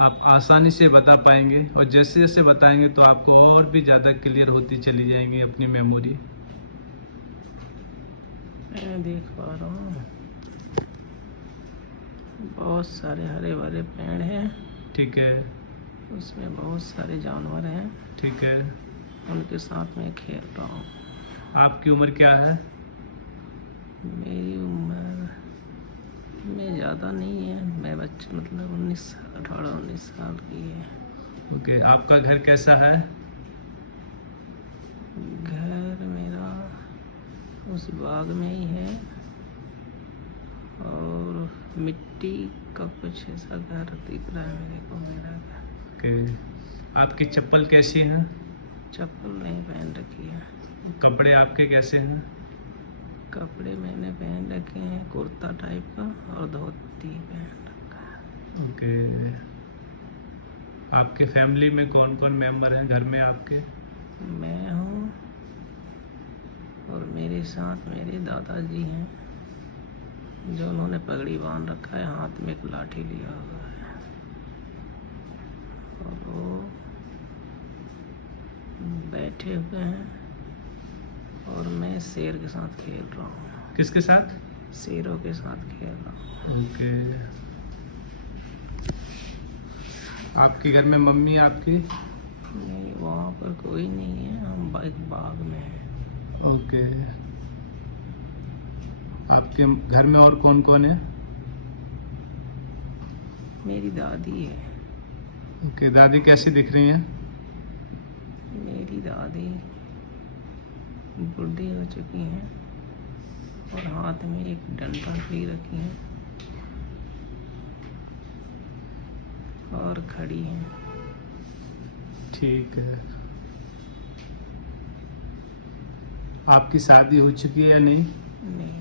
आप आसानी से बता पाएंगे, और जैसे जैसे बताएंगे तो आपको और भी ज़्यादा क्लियर होती चली जाएंगी अपनी मेमोरी। मैं देख पा रहा हूँ बहुत सारे हरे भरे पेड़ हैं, ठीक है, उसमें बहुत सारे जानवर हैं, ठीक है। उनके साथ में खेल रहा हूँ। आपकी उम्र क्या है? मेरी उम्र में ज़्यादा नहीं है, मैं बच्चे मतलब 18-19 साल की है। ओके, आपका घर कैसा है? घर मेरा उस बाग में ही है, और मिट्टी का कुछ ऐसा घर दिख रहा है मेरे को, मेरा घर। ओके, आपकी चप्पल कैसी हैं? चप्पल नहीं पहन रखी है। कपड़े आपके कैसे हैं? कपड़े मैंने पहन रखे हैं कुर्ता टाइप का, और धोती पहन रखा है। ओके, आपके फैमिली में कौन कौन मेंबर हैं घर में आपके? मैं हूँ, और मेरे साथ मेरे दादाजी हैं, जो उन्होंने पगड़ी बांध रखा है, हाथ में एक लाठी लिया हुआ है, और वो बैठे हुए हैं, और मैं शेर के साथ खेल रहा हूँ। किसके साथ? शेरों के साथ खेल रहा हूँ। ओके, आपके घर में मम्मी आपकी? नहीं, वहाँ पर कोई नहीं है, हम एक बाग में हैं। ओके, आपके घर में और कौन कौन है? मेरी दादी है। ओके, दादी कैसी दिख रही हैं? मेरी दादी बूढ़ी हो चुकी हैं, और हाथ में एक डंडा ली रखी है, और खड़ी हैं। ठीक है। आपकी शादी हो चुकी है या नहीं? नहीं।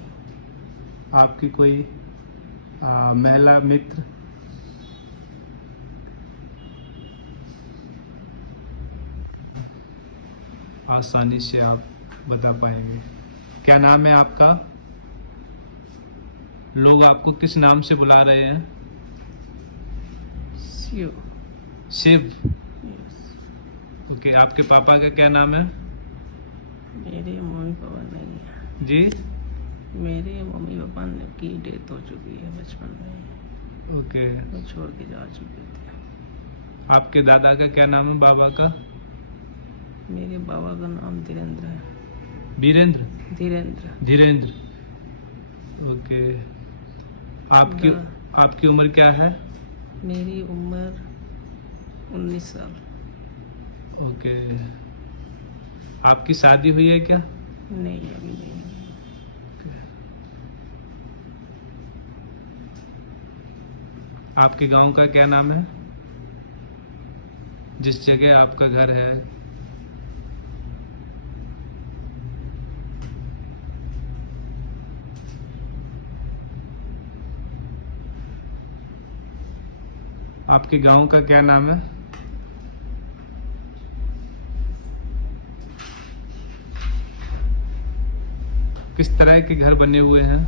आपकी कोई महिला मित्र? आसानी से आप बता पाएंगे। क्या नाम है आपका? लोग आपको किस नाम से बुला रहे हैं? शिव। शिव। यस। ओके, आपके पापा का क्या नाम है? मेरे मम्मी पापा नहीं है। जी? मेरे मम्मी पापा की डेथ हो चुकी है बचपन में। ओके, वो छोड़ के जा चुके थे। आपके दादा का क्या नाम है, बाबा का? मेरे बाबा का नाम धीरेन्द्र है। वीरेंद्र? धीरेन्द्र। धीरेन्द्र। ओके, आपकी आपकी उम्र क्या है? मेरी उम्र 19 साल। ओके, आपकी शादी हुई है क्या? नहीं, अभी नहीं। आपके गांव का क्या नाम है, जिस जगह आपका घर है? आपके गांव का क्या नाम है? किस तरह के घर बने हुए हैं?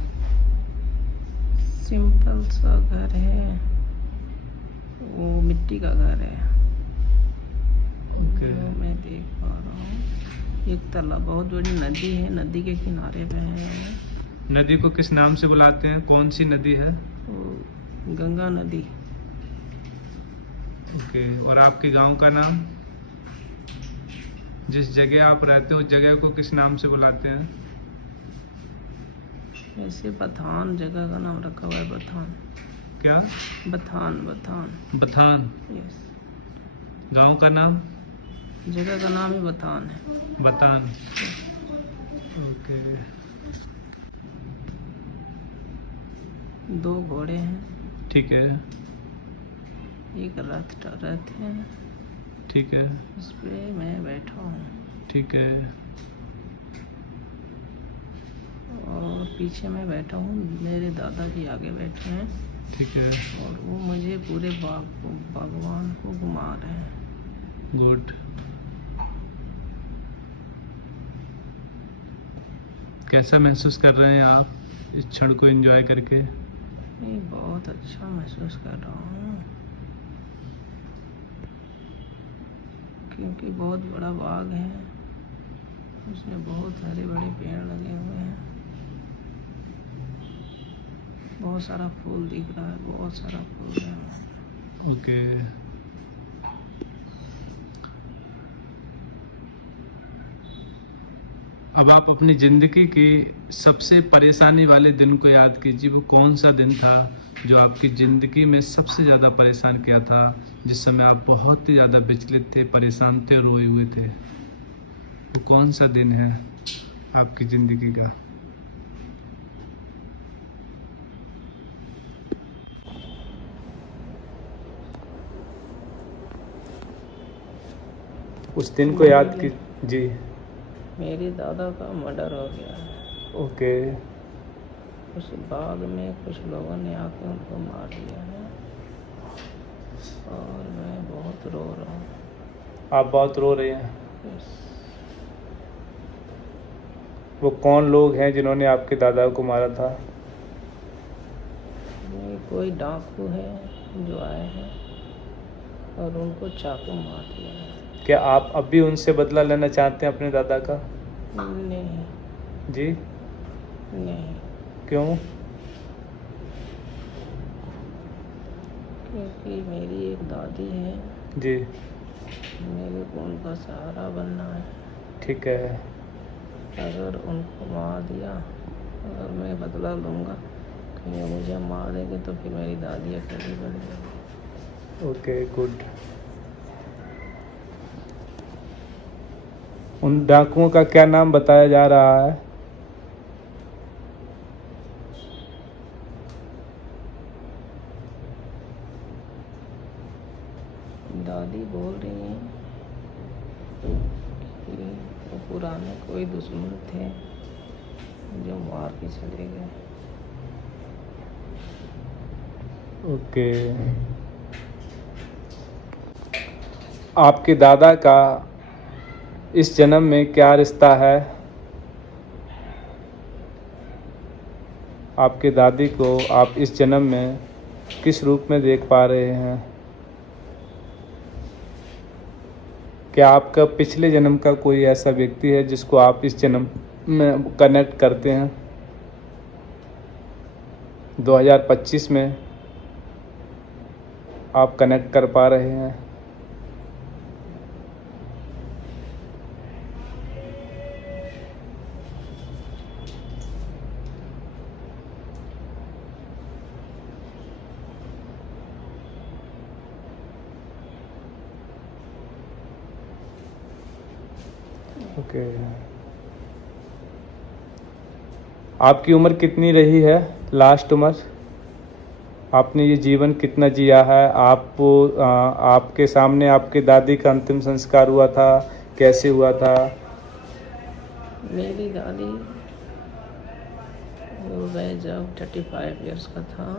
सिंपल सा घर है, वो मिट्टी का घर है। ओके। जो मैं देख पा रहा हूँ, एक तालाब, बहुत बड़ी नदी है, नदी के किनारे पे है हम। नदी को किस नाम से बुलाते हैं? कौन सी नदी है? वो गंगा नदी। ओके, और आपके गांव का नाम? जिस जगह आप रहते हो उस जगह को किस नाम से बुलाते हैं? ऐसे बथान जगह का नाम रखा हुआ है, बथान। क्या? बथान, बथान। बथान। यस। गांव का नाम? जगह का नाम ही बथान है। बतान। ओके, 2 घोड़े हैं, ठीक है, एक रथ है, ठीक है, उस पे मैं बैठा हूँ, ठीक है, और पीछे मैं बैठा हूँ, मेरे दादाजी आगे बैठे हैं, ठीक है। और वो मुझे पूरे बागवान को घुमा रहे हैं। गुड। कैसा महसूस कर रहे हैं आप इस क्षण को एंजॉय करके? मैं बहुत अच्छा महसूस कर रहा हूँ। क्योंकि बहुत बड़ा बाग है, उसमें बहुत हरे बड़े पेड़ लगे हुए हैं, बहुत सारा फूल दिख रहा है, बहुत सारा फूल है। ओके। अब आप अपनी जिंदगी की सबसे परेशानी वाले दिन को याद कीजिए। वो कौन सा दिन था जो आपकी जिंदगी में सबसे ज़्यादा परेशान किया था, जिस समय आप बहुत ही ज़्यादा विचलित थे, परेशान थे, रोए हुए थे? वो कौन सा दिन है आपकी जिंदगी का? उस दिन को याद की जी। मेरे दादा का मर्डर हो गया है। ओके। उस बाग में कुछ लोगों ने आकर उनको मार दिया है और मैं बहुत रो रहा हूँ। आप बहुत रो रहे हैं। यस। वो कौन लोग हैं जिन्होंने आपके दादा को मारा था? ये कोई डाकू है जो आए हैं और उनको चाकू मार दिया है। क्या आप अब भी उनसे बदला लेना चाहते हैं अपने दादा का? नहीं। जी। नहीं, क्यों? क्योंकि मेरी एक दादी है, जी। मेरे को उनका सहारा बनना है। ठीक है। अगर उनको मार दिया, अगर मैं बदला लूँगा, कहीं मुझे मार देंगे तो फिर मेरी दादी अकेली पड़ जाएगी। Okay, good. उन डाकुओं का क्या नाम बताया जा रहा है? दादी बोल रही हैं कि वो पुराने कोई दुश्मन थे जो मार के चले गए। ओके। आपके दादा का इस जन्म में क्या रिश्ता है? आपके दादी को आप इस जन्म में किस रूप में देख पा रहे हैं? क्या आपका पिछले जन्म का कोई ऐसा व्यक्ति है जिसको आप इस जन्म में कनेक्ट करते हैं? 2025 में आप कनेक्ट कर पा रहे हैं? ओके। आपकी उम्र कितनी रही है, लास्ट उम्र? आपने ये जीवन कितना जिया है? आपके सामने आपके दादी का अंतिम संस्कार हुआ था, कैसे हुआ था? मेरी दादी मैं जब 35 इयर्स का था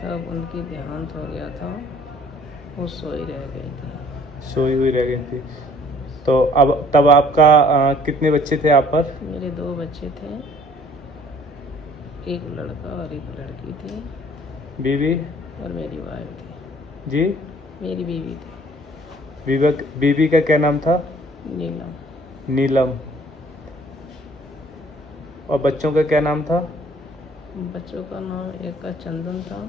तब उनकी देहांत हो गया था, वो सोई रह गई थी। सोई हुई रह गई थी। तो अब तब आपका कितने बच्चे थे आप पर? मेरे 2 बच्चे थे, एक लड़का और एक लड़की थी, बीवी? और मेरी वाइफ थी। जी। मेरी बीवी थी, बीवी का क्या नाम था? नीलम। नीलम। और बच्चों का क्या नाम था? बच्चों का नाम एक का चंदन था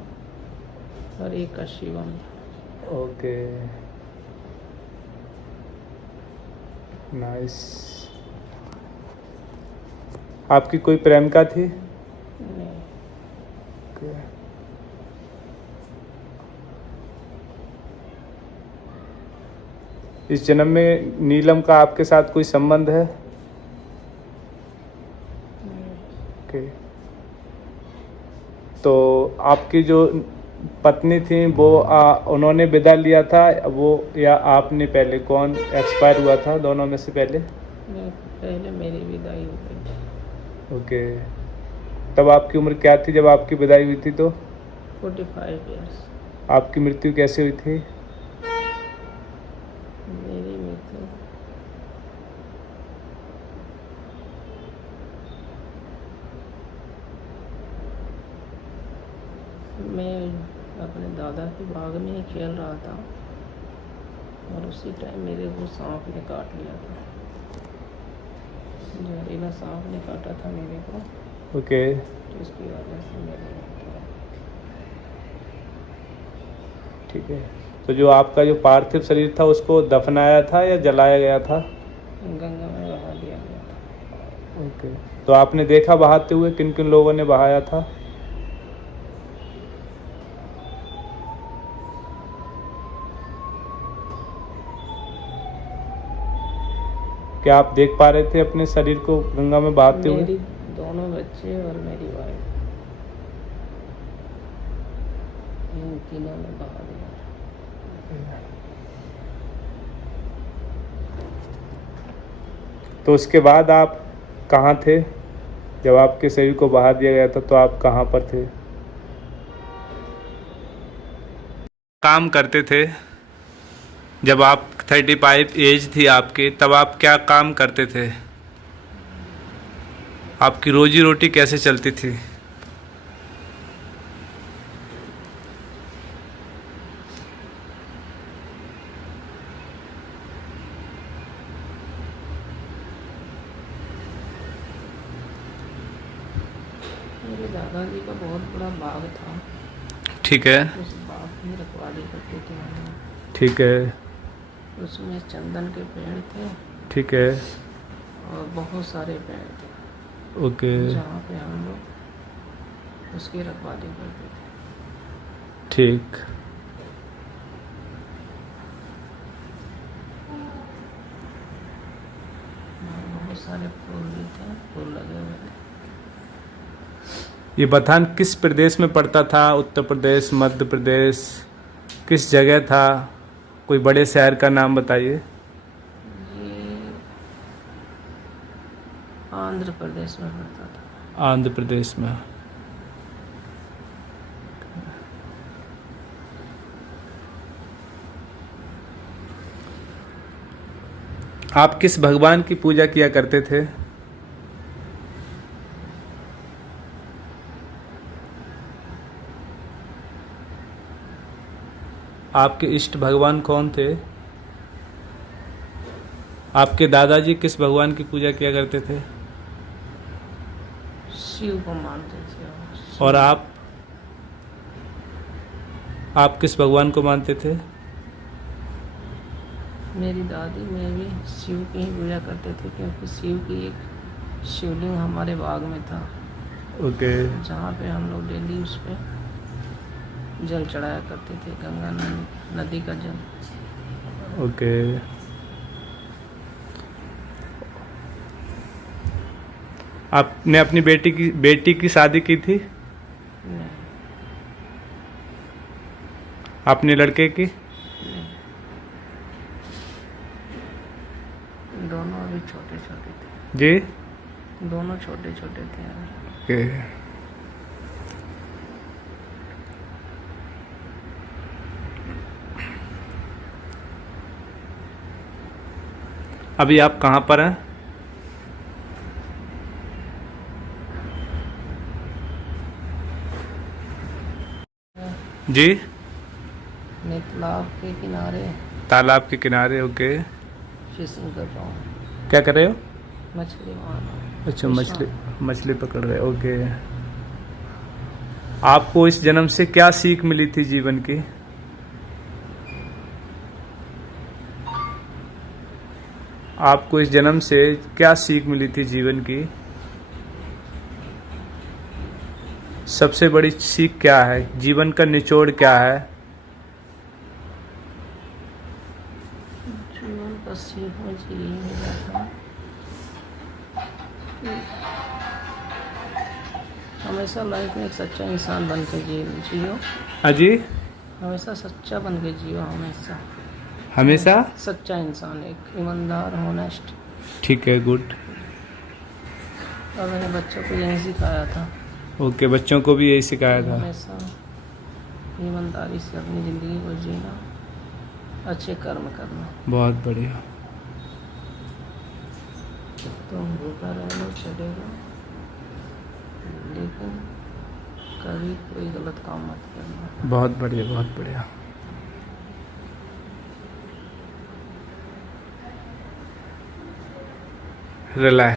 और एक का शिवम था। Okay, nice. आपकी कोई प्रेमिका थी? नहीं। ओके। इस जन्म में नीलम का आपके साथ कोई संबंध है? ओके। तो आपकी जो पत्नी थी वो उन्होंने विदा लिया था वो, या आपने पहले? कौन एक्सपायर हुआ था दोनों में से पहले? पहले मेरी विदाई हो गई थी। ओके। तब आपकी उम्र क्या थी जब आपकी विदाई हुई थी? तो 45 इयर्स। आपकी मृत्यु कैसे हुई थी? मेरी मृत्यु मैं अपने दादा के बाग में ही खेल रहा था और उसी टाइम मेरे को सांप ने काट लिया था, जहरीला सांप ने काटा था मेरे को, ओके। जिसकी वजह से मेरे ठीक है। तो जो आपका जो पार्थिव शरीर था उसको दफनाया था या जलाया गया था? गंगा में बहा दिया गया था। ओके। तो आपने देखा बहाते हुए, किन किन लोगों ने बहाया था? क्या आप देख पा रहे थे अपने शरीर को गंगा में बहाते हुए? मेरी दोनों बच्चे और मेरी वाइफ, इन तीनों ने बहा दिया। तो उसके बाद आप कहाँ थे जब आपके शरीर को बहा दिया गया था? तो आप कहाँ पर थे? काम करते थे जब आप 35 एज थी आपकी, तब आप क्या काम करते थे? आपकी रोजी रोटी कैसे चलती थी? मेरे दादाजी का बहुत बड़ा बाग था, ठीक है। उस बाग में रखवाली करते थे हम लोग। ठीक है। उसमें चंदन के पेड़ थे ठीक है। और बहुत सारे पेड़ थे, ओके। जहाँ पे हम लोग उसकी रखवाली करते थे। ठीक। बहुत सारे फूल भी थे, फूल लगे हुए थे। ये बथान किस प्रदेश में पड़ता था? उत्तर प्रदेश, मध्य प्रदेश, किस जगह था? कोई बड़े शहर का नाम बताइए। ये आंध्र प्रदेश में पड़ता था। आंध्र प्रदेश में। आप किस भगवान की पूजा किया करते थे? आपके इष्ट भगवान कौन थे? आपके दादाजी किस भगवान की पूजा किया करते थे? शिव को मानते थे। और आप किस भगवान को मानते थे? मेरी दादी में भी शिव की ही पूजा करते थे, क्योंकि शिव की एक शिवलिंग हमारे बाग में था। ओके। जहाँ पे हम लोग डेली उस पे जल चढ़ाया करते थे, गंगा नदी का जल। ओके। आपने अपनी बेटी की शादी की थी? नहीं, अपने लड़के की? नहीं। दोनों अभी छोटे छोटे थे। जी। दोनों छोटे छोटे थे अभी। ओके। अभी आप कहाँ पर हैं? जी। मैं तालाब के किनारे तालाब के किनारे। ओके। फिशिंग कर रहा हूँ, क्या कर रहे हो? मछली मार रहा हूँ। अच्छा, फिश मछली पकड़ रहे हो। ओके। आपको इस जन्म से क्या सीख मिली थी जीवन की? आपको इस जन्म से क्या सीख मिली थी जीवन की? सबसे बड़ी सीख क्या है? जीवन का निचोड़ क्या है? जीवन का सीख मुझे यही मिला था, हमेशा लाइफ में एक सच्चा इंसान बन के जियो। अजी। हमेशा सच्चा बन के जियो, हमेशा सच्चा इंसान, एक ईमानदार, होनेस्ट। ठीक है, गुड। और मैंने बच्चों को यही सिखाया था। ओके, बच्चों को भी यही सिखाया था। हमेशा ईमानदारी से अपनी ज़िंदगी को जीना, अच्छे कर्म करना। बहुत बढ़िया। तुम भूखा रह लो चलेगा, लेकिन कभी कोई गलत काम मत करना। बहुत बढ़िया, बहुत बढ़िया। रिलैक्स।